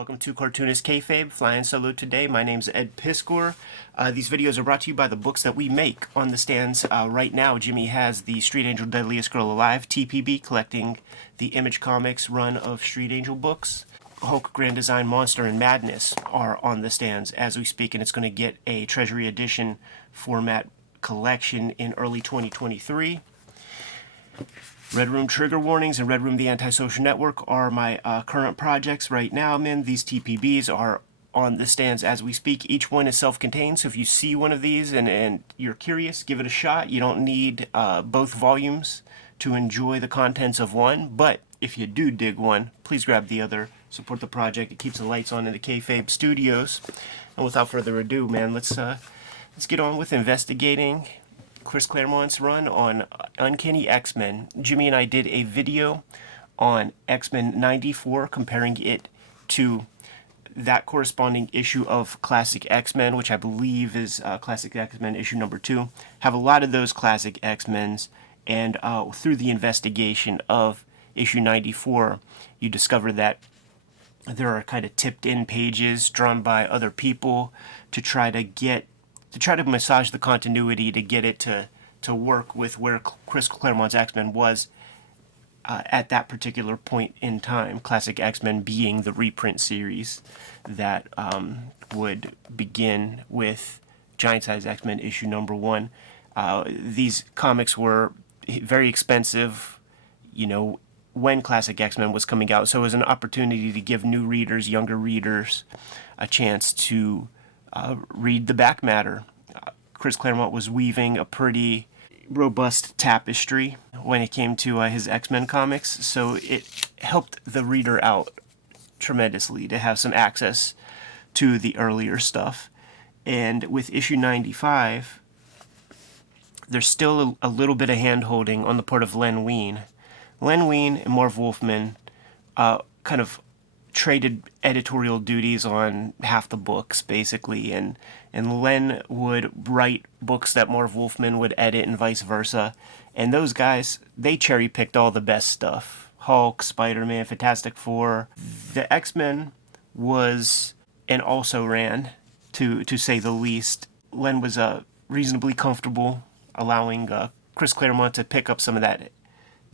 Welcome to Cartoonist Kayfabe, flying solo today. My name's Ed Piskor. These videos are brought to you by the books that we make on the stands right now. Jimmy has the Street Angel Deadliest Girl Alive TPB, collecting the Image Comics run of Street Angel books. Hulk Grand Design Monster and Madness are on the stands as we speak, and it's going to get a Treasury Edition format collection in early 2023. Red Room Trigger Warnings and Red Room The Antisocial Network are my current projects right now. These TPBs are on the stands as we speak. Each one is self-contained, so if you see one of these and you're curious, give it a shot. You don't need both volumes to enjoy the contents of one, but if you do dig one, please grab the other. Support the project. It keeps the lights on in the Kayfabe studios. And without further ado, man, let's get on with investigating Chris Claremont's run on Uncanny X-Men. Jimmy and I did a video on X-Men 94, comparing it to that corresponding issue of Classic X-Men, which I believe is Classic X-Men issue number 2. Have a lot of those Classic X-Men's, and through the investigation of issue 94, you discover that there are kind of tipped-in pages drawn by other people to try to massage the continuity to get it to work with where Chris Claremont's X-Men was at that particular point in time. Classic X-Men being the reprint series that would begin with Giant Size X-Men issue number 1. These comics were very expensive, when Classic X-Men was coming out, so it was an opportunity to give new readers, younger readers, a chance to read the back matter. Chris Claremont was weaving a pretty robust tapestry when it came to his X-Men comics, so it helped the reader out tremendously to have some access to the earlier stuff. And with issue 95, there's still a little bit of hand-holding on the part of Len Wein. Len Wein and Marv Wolfman kind of traded editorial duties on half the books, basically, and Len would write books that Marv Wolfman would edit and vice versa, and those guys, they cherry-picked all the best stuff. Hulk, Spider-Man, Fantastic Four. The X-Men was an also-ran, to say the least. Len was reasonably comfortable allowing Chris Claremont to pick up some of that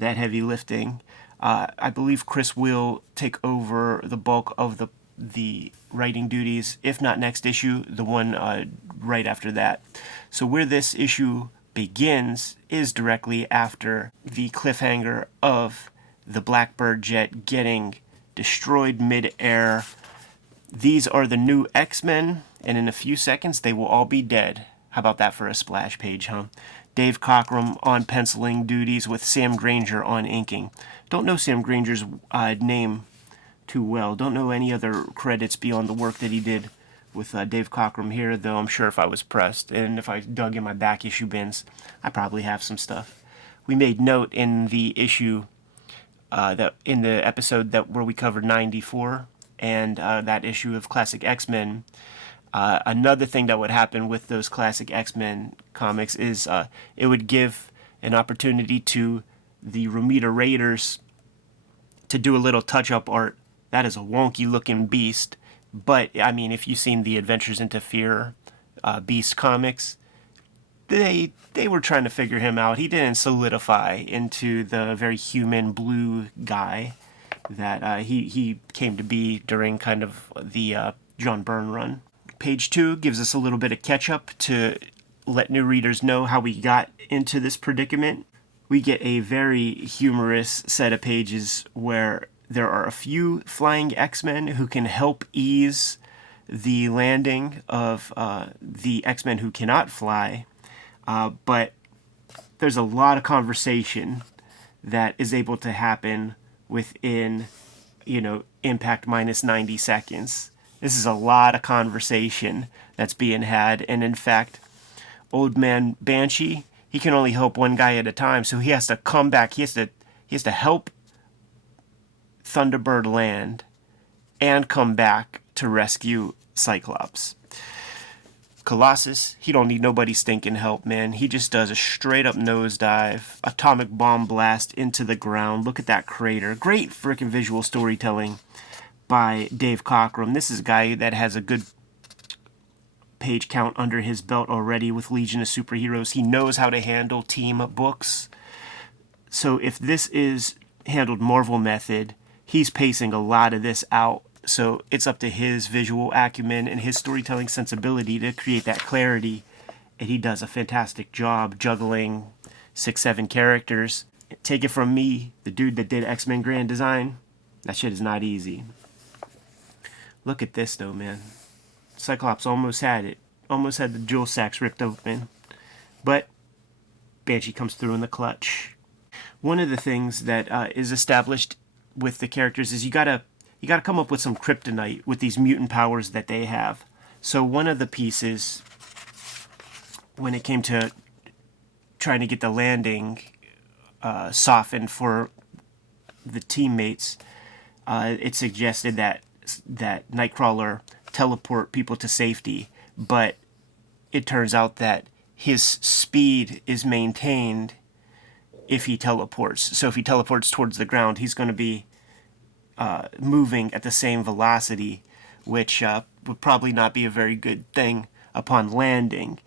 heavy lifting. I believe Chris will take over the bulk of the writing duties, if not next issue, the one right after that. So where this issue begins is directly after the cliffhanger of the Blackbird jet getting destroyed mid-air. These are the new X-Men, and in a few seconds they will all be dead. How about that for a splash page, huh? Dave Cockrum on penciling duties with Sam Granger on inking. Don't know Sam Granger's name too well. Don't know any other credits beyond the work that he did with Dave Cockrum here, though I'm sure if I was pressed and if I dug in my back issue bins, I probably have some stuff. We made note in the issue, in the episode where we covered 94 and that issue of Classic X-Men. Another thing that would happen with those Classic X-Men comics is it would give an opportunity to the Romita Raiders to do a little touch-up art. That is a wonky-looking beast, but, if you've seen the Adventures into Fear Beast comics, they were trying to figure him out. He didn't solidify into the very human blue guy that he came to be during kind of the John Byrne run. Page 2 gives us a little bit of catch-up to let new readers know how we got into this predicament. We get a very humorous set of pages where there are a few flying X-Men who can help ease the landing of the X-Men who cannot fly, but there's a lot of conversation that is able to happen within, impact minus 90 seconds. This is a lot of conversation that's being had, and in fact, Old Man Banshee, he can only help one guy at a time, so he has to come back. He has to help Thunderbird land and come back to rescue Cyclops. Colossus, he don't need nobody's stinking help, man. He just does a straight-up nosedive, atomic bomb blast into the ground. Look at that crater. Great freaking visual storytelling by Dave Cockrum. This is a guy that has a good page count under his belt already with Legion of Superheroes. He knows how to handle team books. So if this is handled Marvel method, he's pacing a lot of this out. So it's up to his visual acumen and his storytelling sensibility to create that clarity. And he does a fantastic job juggling 6-7 characters. Take it from me, the dude that did X-Men Grand Design. That shit is not easy. Look at this though, man. Cyclops almost had it. Almost had the jewel sacks ripped open. But Banshee comes through in the clutch. One of the things that is established with the characters is you gotta come up with some kryptonite with these mutant powers that they have. So one of the pieces, when it came to trying to get the landing softened for the teammates, it suggested that Nightcrawler teleport people to safety, but it turns out that his speed is maintained if he teleports. So if he teleports towards the ground, he's going to be moving at the same velocity, which would probably not be a very good thing upon landing.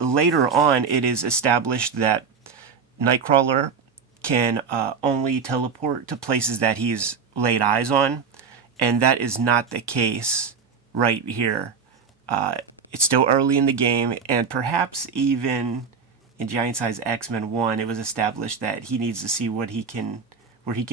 Later on, it is established that Nightcrawler can only teleport to places that he's laid eyes on, and that is not the case right here. It's still early in the game, and perhaps even in Giant Size X-Men 1, it was established that he needs to see where he can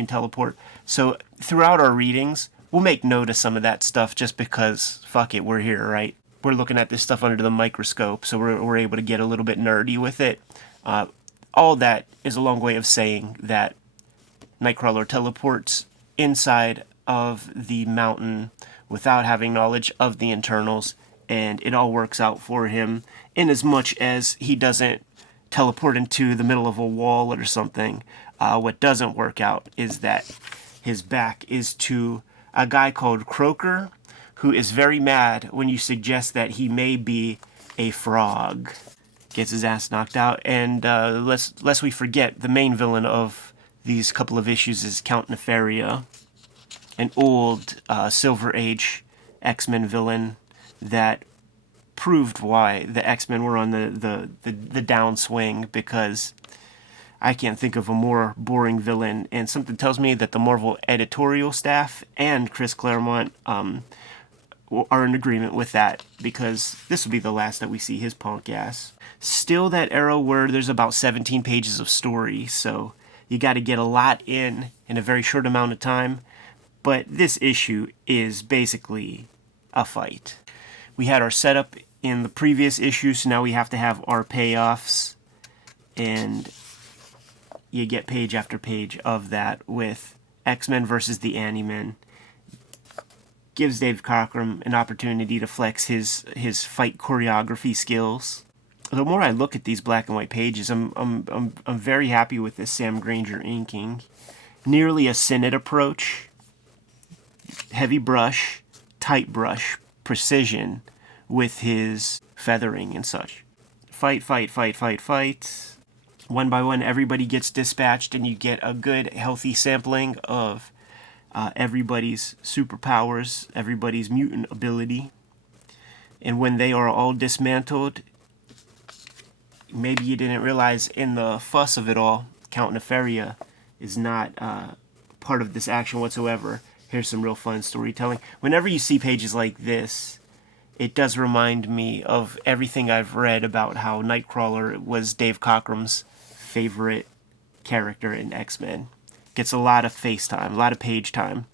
teleport. So throughout our readings, we'll make note of some of that stuff just because, fuck it, we're here, right? We're looking at this stuff under the microscope, so we're able to get a little bit nerdy with it. All that is a long way of saying that Nightcrawler teleports inside of the mountain without having knowledge of the internals, and it all works out for him in as much as he doesn't teleport into the middle of a wall or something. What doesn't work out is that his back is to a guy called Croaker, who is very mad when you suggest that he may be a frog. Gets his ass knocked out, and lest we forget, the main villain of these couple of issues is Count Nefaria, an old Silver Age X-Men villain that proved why the X-Men were on the downswing, because I can't think of a more boring villain, and something tells me that the Marvel editorial staff and Chris Claremont are in agreement with that, because this will be the last that we see his punk ass. Still that era where there's about 17 pages of story, so you got to get a lot in a very short amount of time, but this issue is basically a fight. We had our setup in the previous issue, so now we have to have our payoffs, and you get page after page of that with X-Men versus the Animen. Gives Dave Cockrum an opportunity to flex his fight choreography skills. The more I look at these black and white pages, I'm very happy with this Sam Granger inking. Nearly a Synod approach. Heavy brush, tight brush, precision with his feathering and such. Fight, fight, fight, fight, fight. One by one, everybody gets dispatched, and you get a good, healthy sampling of everybody's superpowers, everybody's mutant ability. And when they are all dismantled, maybe you didn't realize in the fuss of it all, Count Nefaria is not part of this action whatsoever. Here's some real fun storytelling. Whenever you see pages like this, it does remind me of everything I've read about how Nightcrawler was Dave Cockrum's favorite character in X-Men. Gets a lot of face time, a lot of page time.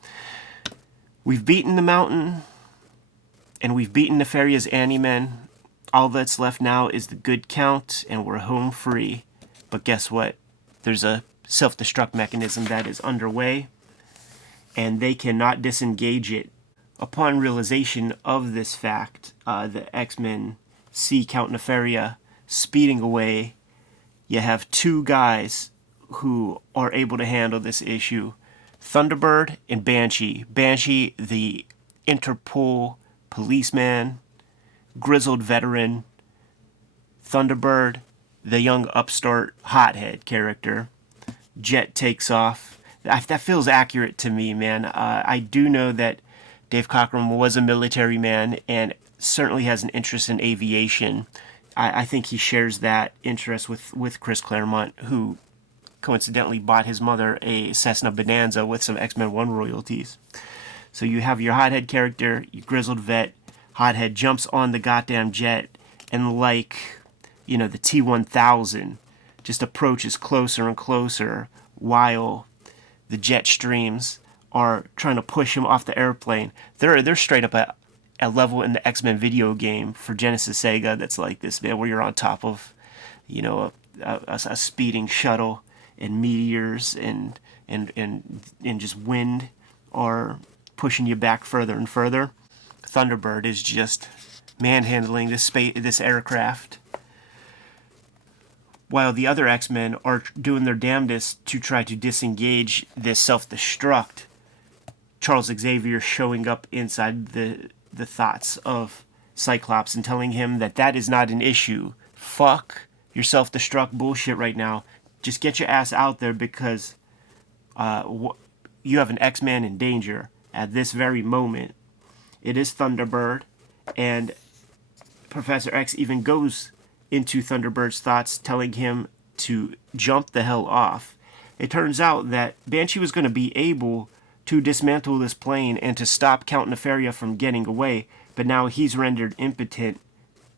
We've beaten the mountain, and we've beaten Nefaria's Animen. All that's left now is the good count, and we're home free. But guess what? There's a self-destruct mechanism that is underway, and they cannot disengage it. Upon realization of this fact, the X-Men see Count Nefaria speeding away. You have two guys who are able to handle this issue. Thunderbird and Banshee. Banshee, the Interpol policeman, grizzled veteran. Thunderbird, the young upstart hothead character. Jet takes off. That feels accurate to me, man. I do know that Dave Cockrum was a military man and certainly has an interest in aviation. I think he shares that interest with Chris Claremont, who coincidentally bought his mother a Cessna Bonanza with some X-Men 1 royalties. So you have your hothead character, your grizzled vet. Hothead jumps on the goddamn jet and, like, you know, the T-1000 just approaches closer and closer while the jet streams are trying to push him off the airplane. They're straight up at a level in the X-Men video game for Genesis Sega that's like this, man, where you're on top of, you know, a speeding shuttle, and meteors and just wind are pushing you back further and further. Thunderbird is just manhandling this aircraft, while the other X-Men are doing their damnedest to try to disengage this self-destruct. Charles Xavier showing up inside the thoughts of Cyclops and telling him that is not an issue. Fuck your self-destruct bullshit right now. Just get your ass out there, because you have an X-Man in danger at this very moment. It is Thunderbird, and Professor X even goes into Thunderbird's thoughts, telling him to jump the hell off. It turns out that Banshee was going to be able to dismantle this plane and to stop Count Nefaria from getting away, but now he's rendered impotent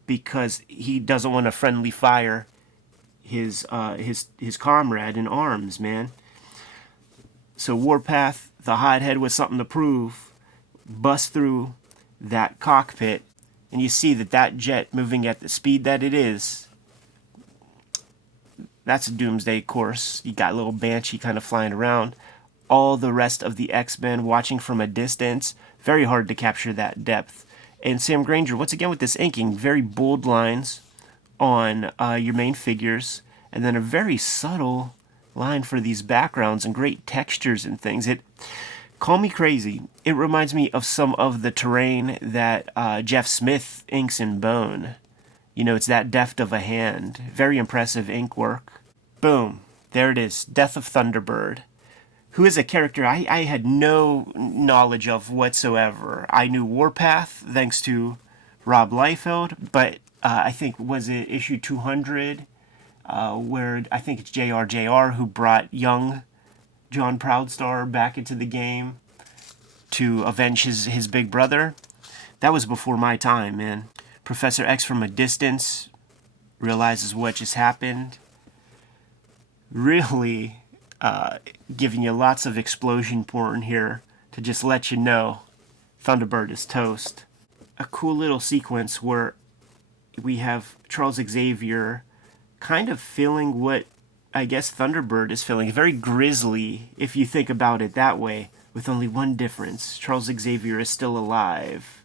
because he doesn't want to friendly fire his comrade in arms, man. So Warpath, the hothead with something to prove, busts through that cockpit, and you see that jet moving at the speed that it is, that's a doomsday course. You got little Banshee kind of flying around. All the rest of the X-Men watching from a distance. Very hard to capture that depth. And Sam Granger, once again with this inking, very bold lines on your main figures, and then a very subtle line for these backgrounds and great textures and things. Call me crazy, it reminds me of some of the terrain that Jeff Smith inks in Bone. You know, it's that deft of a hand. Very impressive ink work. Boom, there it is, Death of Thunderbird, who is a character I had no knowledge of whatsoever. I knew Warpath thanks to Rob Liefeld, but I think, was it issue 200, where I think it's JR who brought young John Proudstar back into the game to avenge his big brother. That was before my time, man. Professor X from a distance realizes what just happened. Really giving you lots of explosion porn here to just let you know Thunderbird is toast. A cool little sequence where we have Charles Xavier kind of feeling what I guess Thunderbird is feeling. Very grisly, if you think about it that way, with only one difference. Charles Xavier is still alive.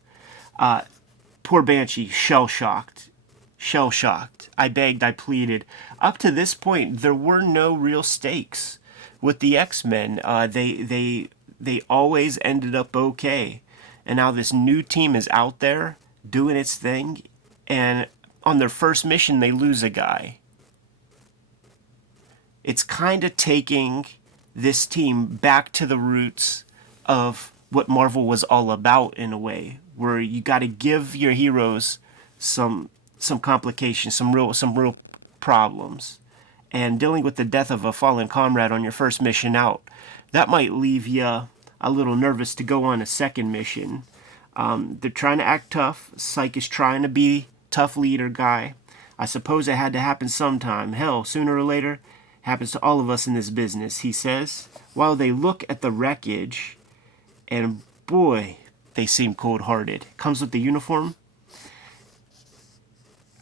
Poor Banshee, shell-shocked. I begged, I pleaded. Up to this point, there were no real stakes with the X-Men. They always ended up okay. And now this new team is out there doing its thing, and on their first mission, they lose a guy. It's kind of taking this team back to the roots of what Marvel was all about, in a way, where you got to give your heroes some complications, some real problems. And dealing with the death of a fallen comrade on your first mission out, that might leave you a little nervous to go on a second mission. They're trying to act tough. Psyche is trying to be tough leader guy. I suppose it had to happen sometime. Hell, sooner or later, happens to all of us in this business, he says, while they look at the wreckage, and boy, they seem cold-hearted. Comes with the uniform.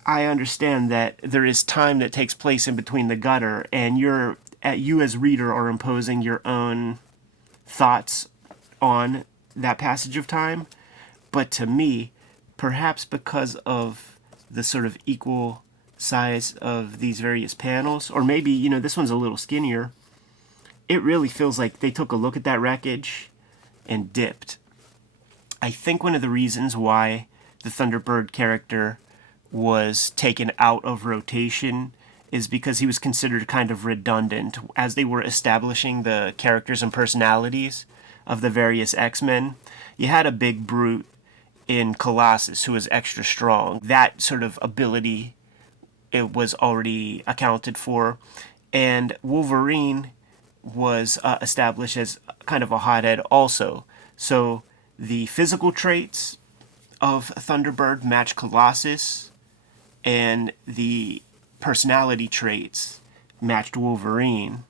I understand that there is time that takes place in between the gutter, and you as reader are imposing your own thoughts on that passage of time. But to me, perhaps because of the sort of equal size of these various panels, or maybe, you know, this one's a little skinnier, it really feels like they took a look at that wreckage and dipped. I think one of the reasons why the Thunderbird character was taken out of rotation is because he was considered kind of redundant as they were establishing the characters and personalities. of the various X-Men. You had a big brute in Colossus who was extra strong. That sort of ability, it was already accounted for. And Wolverine was established as kind of a hothead also. So the physical traits of Thunderbird match Colossus, and the personality traits matched Wolverine.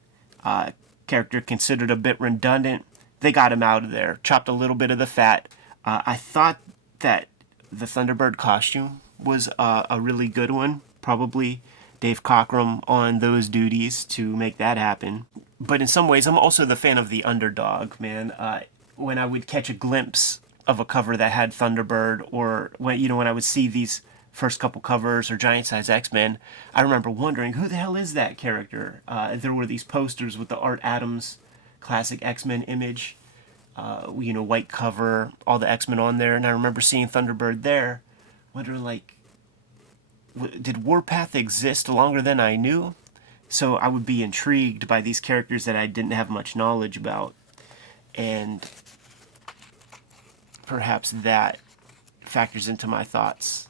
Character considered a bit redundant. They got him out of there, chopped a little bit of the fat. I thought that the Thunderbird costume was a really good one. Probably Dave Cockrum on those duties to make that happen. But in some ways, I'm also the fan of the underdog, man. When I would catch a glimpse of a cover that had Thunderbird, or when I would see these first couple covers or Giant Size X-Men, I remember wondering, who the hell is that character? There were these posters with the Art Adams classic X-Men image, white cover, all the X-Men on there, and I remember seeing Thunderbird there, wondering, like, did Warpath exist longer than I knew? So I would be intrigued by these characters that I didn't have much knowledge about, and perhaps that factors into my thoughts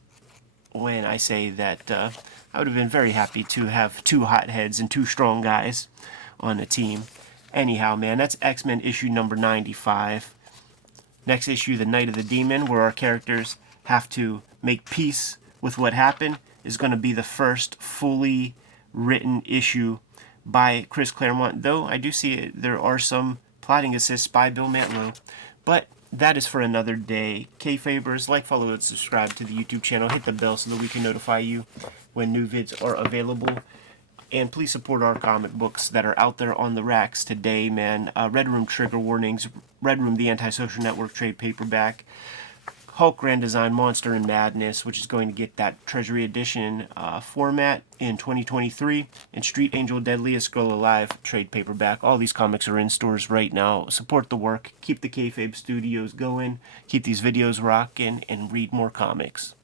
when I say that I would have been very happy to have two hotheads and two strong guys on a team. Anyhow, man, that's X-Men issue number 95. Next issue, The Night of the Demon, where our characters have to make peace with what happened, is going to be the first fully written issue by Chris Claremont, though I do see there are some plotting assists by Bill Mantlo. But that is for another day. Kayfabers, like, follow, and subscribe to the YouTube channel. Hit the bell so that we can notify you when new vids are available. And please support our comic books that are out there on the racks today, man. Red Room Trigger Warnings, Red Room The Antisocial Network trade paperback, Hulk Grand Design Monster and Madness, which is going to get that Treasury Edition format in 2023, and Street Angel Deadliest Girl Alive trade paperback. All these comics are in stores right now. Support the work, keep the Kayfabe Studios going, keep these videos rocking, and read more comics.